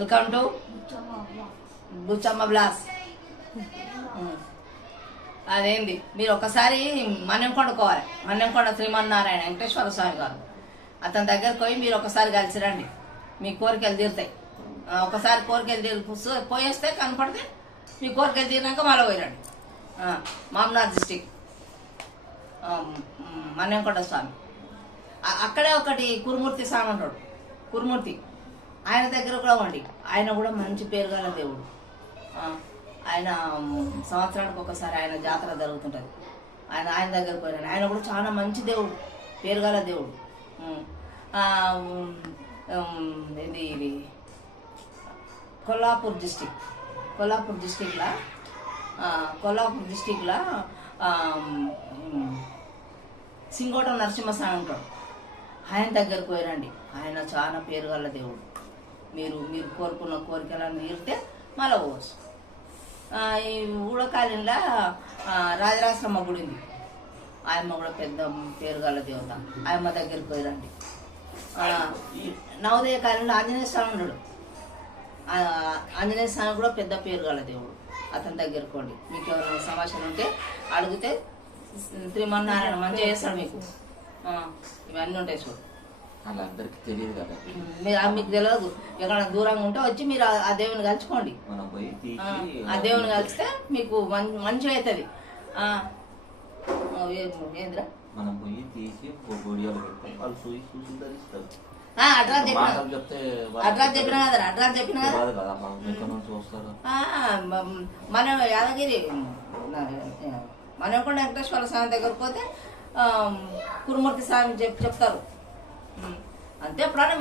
Welcome to Buchamma బ్లాస్. అదేంది మీరు ఒకసారి మన్నెంకొండకోవాలి. మన్నెంకొండ శ్రీమన్నారాయణ వెంకటేశ్వర స్వామి గారు అతని దగ్గరకు పోయి మీరు ఒకసారి కలిసి రండి, మీ కోరికలు తీరుతాయి. ఒకసారి కోరికలు తీరు పోయేస్తే కనపడితే మీ కోరికలు తీరినాక మళ్ళీ పోయిరండి. మామనాథ్ డిస్టిక్ మన్నెంకొండ స్వామి. అక్కడే ఒకటి కురుమూర్తి స్వామి ఉంటాడు. కురుమూర్తి ఆయన దగ్గర కూడా ఉండి, ఆయన కూడా మంచి పేరు గల దేవుడు. ఆయన సంవత్సరానికి ఒకసారి ఆయన జాతర జరుగుతుంటుంది. ఆయన దగ్గరకు పోయినాడు. ఆయన కూడా చాలా మంచి దేవుడు, పేరు గల దేవుడు. ఇది కొల్లాపూర్ డిస్టిక్లో సింగోటం నరసింహస్వామి ఉంటాడు. ఆయన దగ్గరకు పోయిరండి. ఆయన చాలా పేరు గల దేవుడు. మీరు కోరుకున్న కోరికలను తీరితే మళ్ళీ పోవచ్చు. ఈ ఊడకాలంలో రాజరాశ్రమ గుడి ఉంది. ఆయమ్మ కూడా పెద్ద పేరు గల దేవత. ఆయమ్మ దగ్గరికి పోయిరండి. నవోదయ కాలంలో ఆంజనేయ స్వామి ఉన్నాడు. ఆంజనేయ స్వామి కూడా పెద్ద పేరు గల దేవుడు. అతని దగ్గరకు పోండి. మీకు ఎవరైనా సమస్యలు ఉంటే అడిగితే శ్రీమన్నారాయణ మంచిగా చేస్తాడు మీకు. ఇవన్నీ ఉంటాయి చూడు. వాళ్ళందరికీ తెలియదు కదా, మీకు తెలియదు. ఎక్కడ దూరంగా ఉంటే వచ్చి మీరు ఆ దేవుని కలుసుకోండి. ఆ దేవుని కలిస్తే మీకు మంచిగా అవుతుంది. ఏంద్రా మనం పోయి తీసి వాళ్ళు చూసి ధరిస్తారు. అడ్రస్ చెప్పిన కదా. మన యాదగిరి మనకొండ వెంకటేశ్వర స్వామి దగ్గరకు పోతే కురుమూర్తి స్వామి చెప్తారు. అంతే. ఎప్పుడన్నా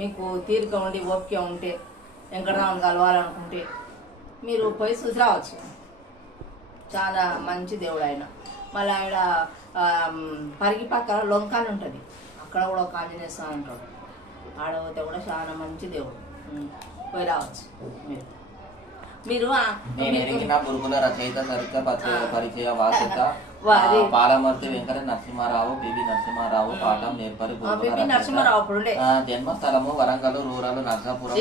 మీకు తీరిక ఉండి ఓపిక ఉంటే వెంకటరామని కలవాలనుకుంటే మీరు పోయి చూసి రావచ్చు. చాలా మంచి దేవుడు ఆయన. మళ్ళీ ఆయన పరిగి పక్కన లొంకాని ఉంటుంది. అక్కడ కూడా ఒక ఆంజనేయ స్వామి ఉంటాడు. ఆడపోతే కూడా చాలా మంచి దేవుడు. పోయి రావచ్చు మీరు. గురుకుల రచయిత సరిత పరిచయ వాసిత పాలమర్తి వెంకట నరసింహారావు పివి నరసింహారావు పాఠం నేర్పరి జన్మస్థలము వరంగల్ రూరల్ నర్సాపురం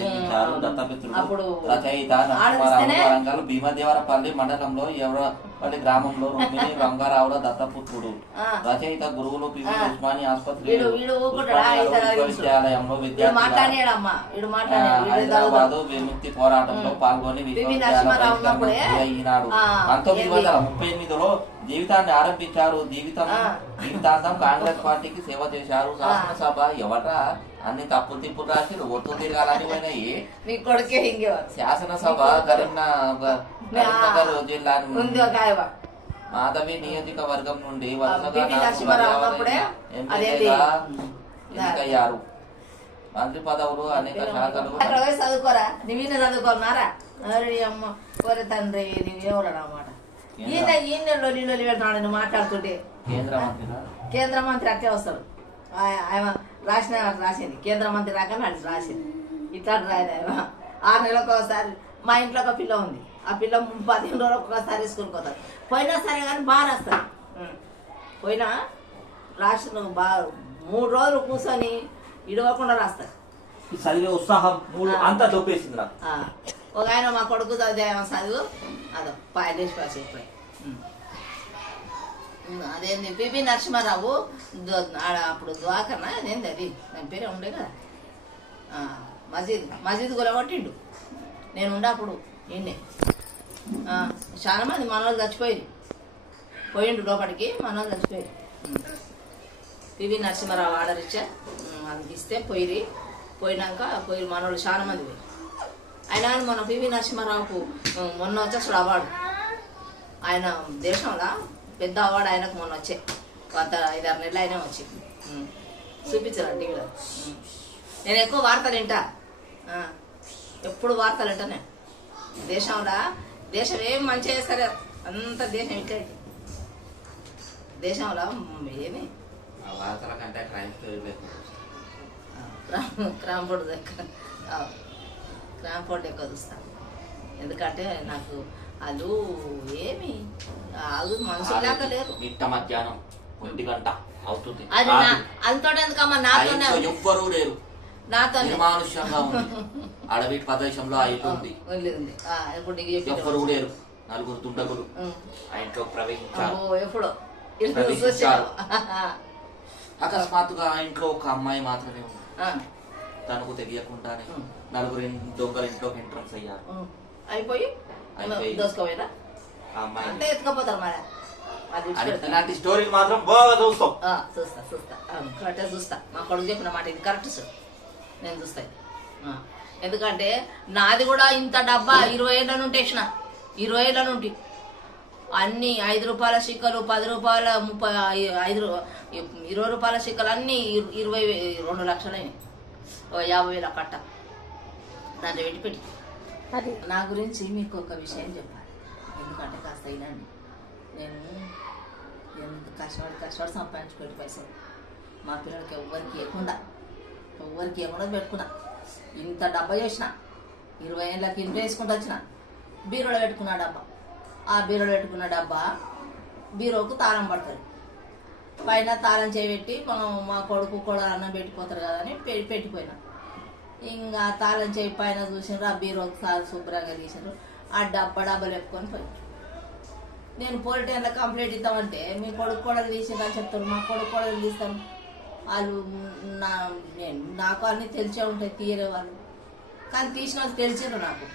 జన్మించారు. దత్తపిత్రుడు రచయిత నరసింహారావు వరంగల్ భీమదేవరపల్లి మండలంలో ఎవరపల్లి గ్రామంలో రుక్మిణి రంగారావుల దత్తపుత్రుడు. రచయిత గురువులు పివి ఉస్మాని ఆసుపత్రి విశ్వవిద్యాలయంలో హైదరాబాద్ విముక్తి పోరాటంలో పాల్గొని విశ్వవిద్యాలయం ఈనాడు 1938లో జీవితాన్ని ఆరంభించారు. జీవితాంతం కాంగ్రెస్ పార్టీకి సేవ చేశారు. శాసనసభ ఎవరా అన్ని తప్పులు తిప్పులు రాసి ఒట్టు తిరగాలని పోయినాయి. శాసనసభ కరీంనగర్ జిల్లా మాధవి నియోజకవర్గం నుండి ఎన్నికయ్యారు. మంత్రి పదవులు అనేక శాఖలు. చదువుకోన్నారా తండ్రి ఎవరన్నమాట. ఈయన మాట్లాడుతుంటే కేంద్ర మంత్రి అట్టే వస్తాడు. ఆయన రాసింది కేంద్ర మంత్రి రాకనే అది రాసింది. ఇట్లా రాయదు. 6 నెలలకు ఒకసారి. మా ఇంట్లో ఒక పిల్ల ఉంది. ఆ పిల్ల 15 రోజులకు ఒకసారి స్కూల్కి పోతారు. పోయినా సరే కానీ బాగా రాస్తారు. పోయినా రాసిన బాగా 3 రోజులు కూర్చొని ఇడవకుండా రాస్తారు. ఉత్సాహం అంతా చూపేసింది. ఒక ఆయన మా కొడుకు చదువు అదో పాయలేసి పాస్ అయిపోయి. అదేంది పివి నరసింహారావు అప్పుడు ద్వాకరణ అదేంది అది దాని పేరే ఉండే కదా. మసీద్ గులగొట్టిండు. నేను ఉండే అప్పుడు నిన్నే చాలా మంది మనోళ్ళు చచ్చిపోయింది. పోయిండు లోపలికి, మనోళ్ళు చచ్చిపోయి. పివి నరసింహారావు ఆర్డర్ ఇచ్చా అది ఇస్తే పోయినాక మనోళ్ళు చాలా మంది పోయి. అయినా మన పివి నరసింహారావుకు మొన్న వచ్చేసాడు అవార్డు. ఆయన దేశంలో పెద్ద అవార్డు ఆయనకు మొన్న వచ్చే 5-6 నెలలు అయినా వచ్చి చూపించారు టీవీలో. నేను ఎక్కువ వార్తలు వింటా. ఎప్పుడు వార్తలు వింటానే. దేశంలో దేశం ఏం మంచిగా చేస్తారే అంత దేశం ఇట్లా. దేశంలో ఏమి క్రాంపోర్ట్ ఎక్కువ చూస్తాను. ఎందుకంటే నాకు వాళ్ళు ఏమి మనుషులాగా లేరు. మధ్యాహ్నం 1 గంట అవుతుంది. అది అంతటా ఎందుకమ్మా నాతోనే ఎవ్వరూ లేరు. నాతో నిర్మానుష్యంగా ఉంది. అడవి ప్రదేశంలో ఆ ఇల్లు ఉంది. ఇప్పుడు నీకు చెప్పి ఎవ్వరు కూడా లేరు. నలుగురు దుండగులు ఆ ఇంట్లో ప్రవేశించారు. ఎప్పుడో ప్రవేశించారు. అకస్మాత్తుగా ఆ ఇంట్లో ఒక అమ్మాయి మాత్రమే ఉంది. తనకు తెలియకుండానే నలుగురు దొంగలు ఇంట్లోకి ఎంట్రన్స్ అయ్యారు. అయిపోయి దోసుకోపోయినా ఆ అమ్మాయి అంటే ఎత్తుకపోతారు మరి. అలాంటి స్టోరీ మాత్రం బాగా చూస్తాం. చూస్తా కరెక్ట్గా చూస్తా. మా కొడుకు చెప్పిన మాట ఇది కరెక్ట్ సార్, నేను చూస్తాయి. ఎందుకంటే నాది కూడా ఇంత డబ్బా 20 ఏళ్ళ నుండి వేసిన, 20 ఏళ్ళ నుండి అన్ని 5 రూపాయల సిక్కలు, 10 రూపాయల 20 రూపాయల సిక్కలు అన్ని 22 లక్షలైనవి. 50,000 కట్ట దాంట్లో పెట్టి నా గురించి మీకు ఒక విషయం చెప్పాలి. ఎందుకంటే కాస్త అయినండి, నేను ఎంత కష్టపడి సంపాదించుకోండి పైసలు మా పిల్లలకి ఎవ్వరికి ఇవ్వకుండా పెట్టుకున్నా. ఇంత డబ్బా చేసిన 20 ఏళ్ళకి ఇంట్లో వేసుకుంటూ వచ్చిన. బీరోలో పెట్టుకున్న డబ్బా, ఆ బీరోలో పెట్టుకున్న డబ్బా బీరోకు తాళం పడుతుంది. పైన తాళం చేయబెట్టి మా కొడుకు కూడా అన్నం పెట్టిపోతారు కదా అని పెట్టిపోయినా. ఇంకా తాళం చేయి పైన చూసినారు, ఆ బీరోకు శుభ్రంగా తీసినారు. ఆ డబ్బలు ఎప్పుకొని పోయినారు. నేను పోలీటైన్లో కంప్లైంట్ ఇద్దామంటే మీ కొడుకు కూడా తీసిందని చెప్తారు. మా కొడుకు కూడా తీస్తాను. వాళ్ళు నాకు అన్నీ తెలిసే ఉంటాయి, తీయలే వాళ్ళు. కానీ తీసిన వాళ్ళు తెలిసారు నాకు.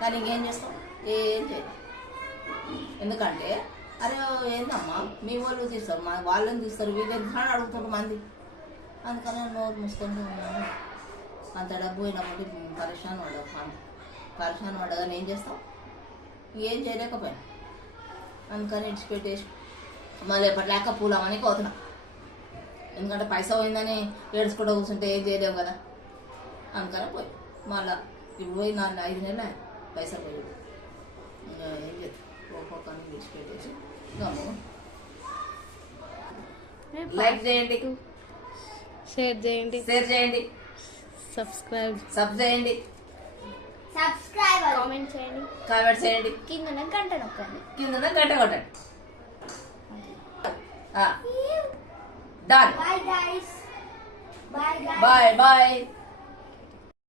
కానీ ఇంకేం చేస్తాం, ఏం చేయదు. ఎందుకంటే అరే ఏందమ్మా మీ వాళ్ళు తీస్తారు, మా వాళ్ళని తీస్తారు, వీళ్ళని కానీ అడుగుతుంటారు మంది. అందుకని నోరు మూసుకొని ఉన్నాను. అంత డబ్బు పోయినప్పుడు పరిశాన్ పడ్డగానే ఏం చేస్తాం, ఏం చేయలేకపోయాను. అందుకని ఇడిచిపెట్టేసి మళ్ళీ ఎప్పటిలాక పూలమని కోతున్నా. ఎందుకంటే పైసా పోయిందని ఏడ్చుకుంటూ కూర్చుంటే ఏం చేయలేము కదా. అందుకని పోయి మళ్ళీ ఇప్పుడు పోయి 5 నెలలు పైసా పోయి ఇంకా ఏం చేద్దాం, ఒక్కొక్కరిని విడిచిపెట్టేసి గమ్ము. లైక్ చేయండి, షేర్ చేయండి, సబ్స్క్రైబ్ చేయండి, కామెంట్ చేయండి, కింద గంట నొక్కండి. కొట్టండి. Done. Bye guys. Bye guys. Bye.